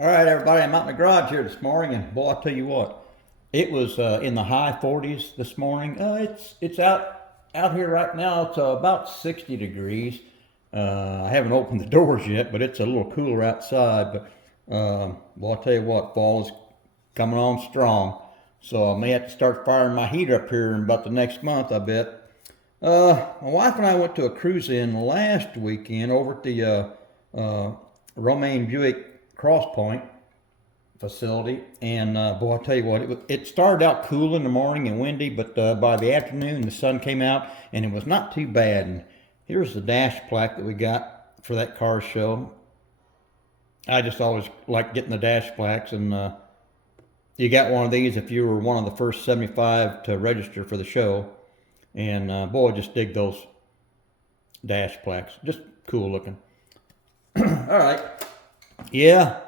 All right, everybody, I'm out in the garage here this morning, and boy, I'll tell you what, it was in the high 40s this morning. It's out here right now. It's about 60 degrees. I haven't opened the doors yet, but it's a little cooler outside. But well, I'll tell you what, fall is coming on strong. So I may have to start firing my heater up here in about the next month, I bet. My wife and I went to a cruise in last weekend over at the Romaine Buick Cross Point facility, and boy, I'll tell you what, it started out cool in the morning and windy, but by the afternoon the sun came out and it was not too bad. And here's the dash plaque that we got for that car show. I just always like getting the dash plaques, and you got one of these if you were one of the first 75 to register for the show. And boy, I just dig those dash plaques. Just cool looking. All right. Yeah,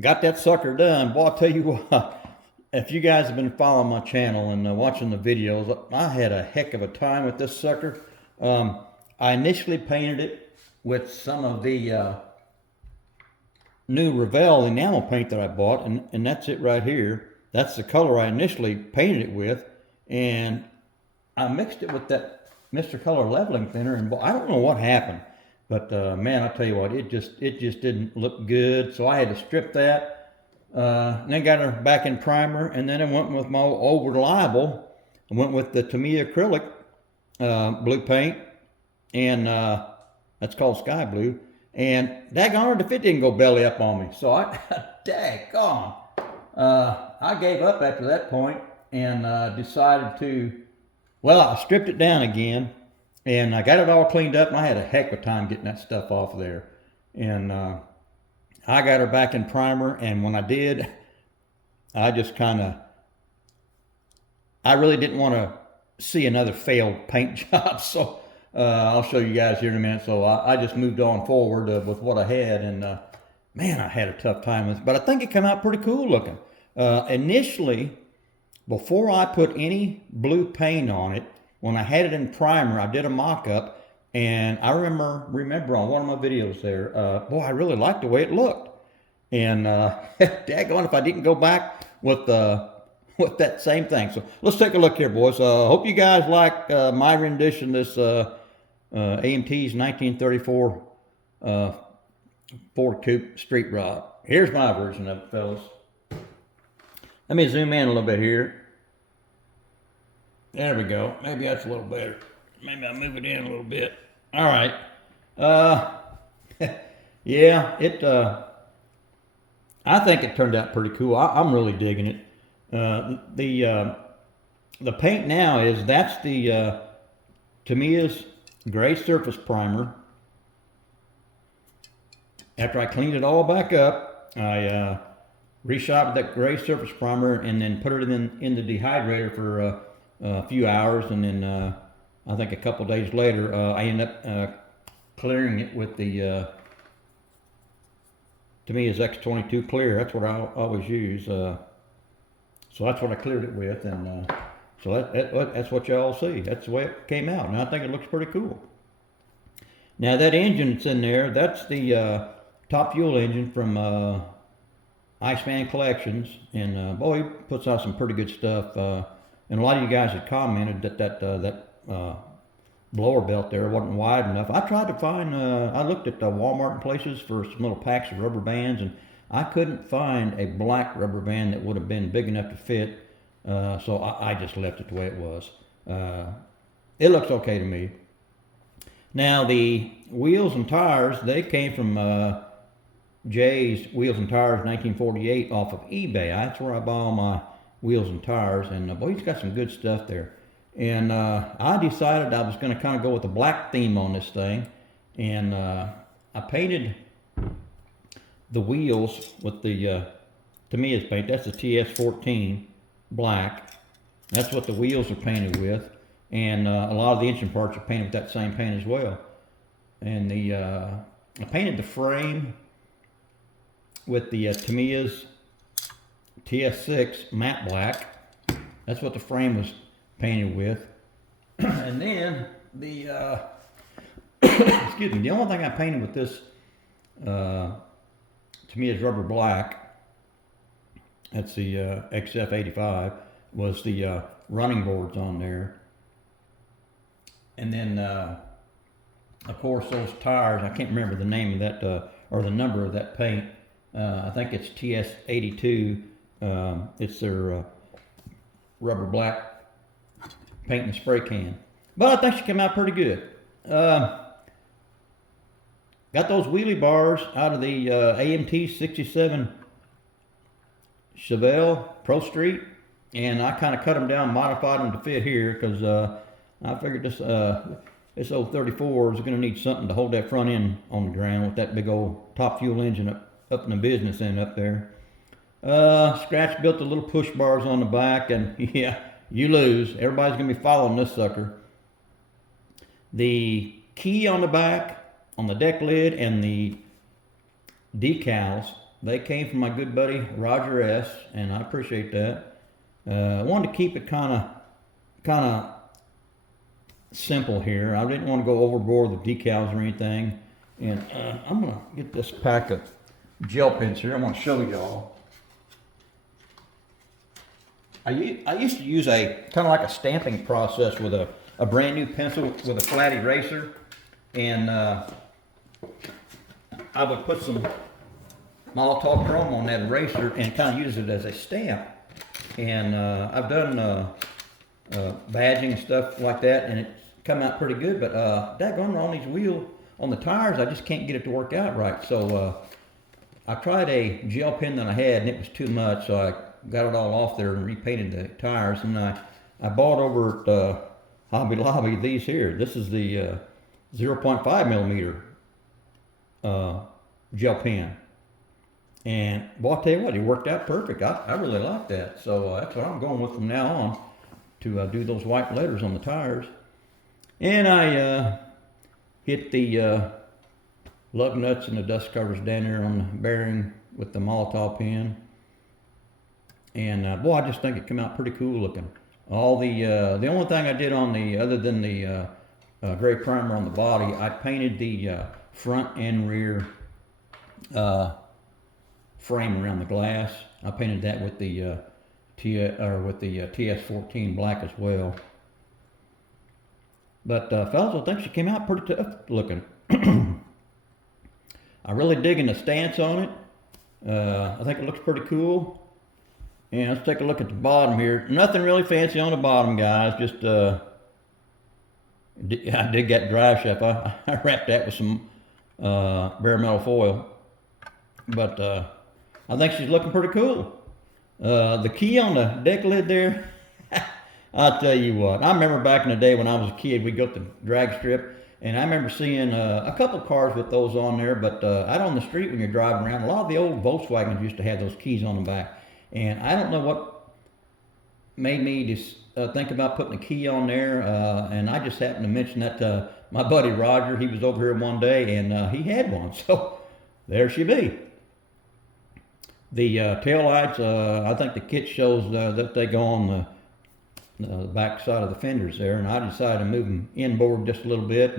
got that sucker done. Boy, I'll tell you what, if you guys have been following my channel and watching the videos, I had a heck of a time with this sucker. I initially painted it with some of the new Revell enamel paint that I bought, and that's it right here. That's the color I initially painted it with, and I mixed it with that Mr. Color leveling thinner, and I don't know what happened, but man, I tell you what, it just didn't look good. So I had to strip that. Then got her back in primer, and then I went with my old reliable. I went with the Tamiya acrylic blue paint, and that's called sky blue. And daggone it if it didn't go belly up on me. So I, daggone, I gave up after that point and decided to, well, I stripped it down again and I got it all cleaned up, and I had a heck of a time getting that stuff off of there. And I got her back in primer, and when I did, I just kind of, I really didn't want to see another failed paint job. So I'll show you guys here in a minute. So I just moved on forward with what I had, and man, I had a tough time with it. But I think it came out pretty cool looking. Initially, before I put any blue paint on it, when I had it in primer, I did a mock-up, and I remember on one of my videos there, boy, I really liked the way it looked. And daggone if I didn't go back with with that same thing. So let's take a look here, boys. Hope you guys like my rendition of this AMT's 1934 Ford Coupe Street Rod. Here's my version of it, fellas. Let me zoom in a little bit here. There we go. Maybe that's a little better. Maybe I'll move it in a little bit. All right. Yeah, I think it turned out pretty cool. I'm really digging it. The paint now that's the Tamiya's gray surface primer. After I cleaned it all back up, I reshot with that gray surface primer and then put it in the dehydrator for a few hours, and then I think a couple days later I ended up clearing it with the Tamiya's X22 clear. That's what I always use. So that's what I cleared it with, and so that's what y'all see. That's the way it came out, and I think it looks pretty cool. Now that engine that's in there, that's the Top Fuel engine from Iceman Collections, and boy, he puts out some pretty good stuff. And a lot of you guys had commented that blower belt there wasn't wide enough. I tried to find, I looked at Walmart and places for some little packs of rubber bands, and I couldn't find a black rubber band that would have been big enough to fit. So I just left it the way it was. It looks okay to me. Now the wheels and tires, they came from Jay's Wheels and Tires 1948 off of eBay. That's where I buy all my wheels and tires, and boy, he's got some good stuff there. And I decided I was going to kind of go with a black theme on this thing, and I painted the wheels with the Tamiya's paint. That's the TS14 black. That's what the wheels are painted with, and a lot of the engine parts are painted with that same paint as well. And I painted the frame with the Tamiya's TS6 matte black. That's what the frame was painted with. And then the excuse me, the only thing I painted with this to me is rubber black. That's the XF85, was the running boards on there. And then, of course, those tires, I can't remember the name of that, or the number of that paint. I think it's TS82. It's their rubber black paint and spray can. But I think she came out pretty good. Got those wheelie bars out of the AMT 67 Chevelle Pro Street, and I kind of cut them down, modified them to fit here, because I figured this old 34 is going to need something to hold that front end on the ground with that big old top fuel engine up in the business end up there. Scratch built the little push bars on the back, and yeah, you lose. Everybody's going to be following this sucker. The key on the back, on the deck lid, and the decals, they came from my good buddy Roger S., and I appreciate that. I wanted to keep it kind of simple here. I didn't want to go overboard with decals or anything. And I'm going to get this pack of gel pens here. I want to show y'all. I used to use a kind of like a stamping process with a brand new pencil with a flat eraser, and I would put some Molotov chrome on that eraser and kind of use it as a stamp. And I've done badging and stuff like that, and it's come out pretty good. But daggone, on these wheels, on the tires, I just can't get it to work out right. So I tried a gel pen that I had, and it was too much, so I got it all off there and repainted the tires. And I bought over at Hobby Lobby these here. This is the 0.5 millimeter gel pen. And boy, I'll tell you what, it worked out perfect. I really like that. So that's what I'm going with from now on, to do those white letters on the tires. And I hit the lug nuts and the dust covers down there on the bearing with the Molotov pen. And boy, I just think it came out pretty cool looking. All the only thing I did on the, other than the gray primer on the body, I painted the front and rear frame around the glass. I painted that with the TS14 black as well. But fellas, I think she came out pretty tough looking. I'm really digging the stance on it. I think it looks pretty cool. And let's take a look at the bottom here. Nothing really fancy on the bottom, guys. Just I did get drive shaft. I wrapped that with some bare metal foil. But I think she's looking pretty cool. The key on the deck lid there, I'll tell you what. I remember back in the day when I was a kid, we'd go to the drag strip, and I remember seeing a couple of cars with those on there, but out on the street when you're driving around, a lot of the old Volkswagens used to have those keys on the back. And I don't know what made me just think about putting a key on there, and I just happened to mention that to my buddy Roger. He was over here one day, and he had one, so there she be. The tail lights, I think the kit shows that they go on the back side of the fenders there, and I decided to move them inboard just a little bit,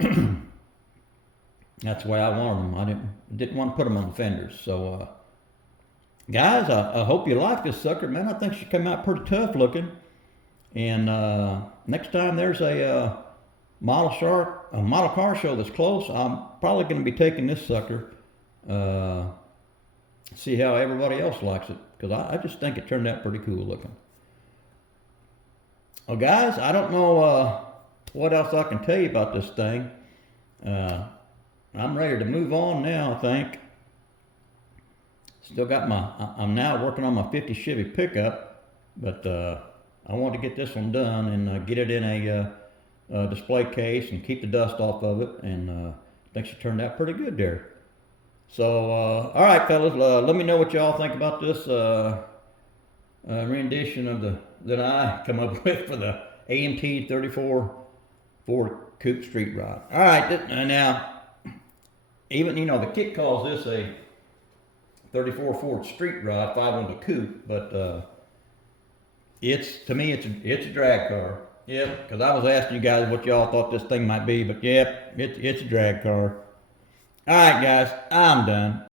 and that's the way I wanted them. I didn't want to put them on the fenders. So guys, I hope you like this sucker, man. I think she came out pretty tough looking. And next time there's a model car show that's close, I'm probably going to be taking this sucker. See how everybody else likes it, because I just think it turned out pretty cool looking. Well, guys, I don't know what else I can tell you about this thing. I'm ready to move on now, I think. Still got I'm now working on my 50 Chevy pickup, but I want to get this one done and get it in a display case and keep the dust off of it, and I think she turned out pretty good there. So, all right, fellas, let me know what y'all think about this rendition that I come up with for the AMT 34 Ford Coupe Street Rod. All right, now, even, the kit calls this a 34 Ford Street Rod 512 Coupe, but to me, it's a drag car. Yep, because I was asking you guys what y'all thought this thing might be, but yep, it's a drag car. All right, guys, I'm done.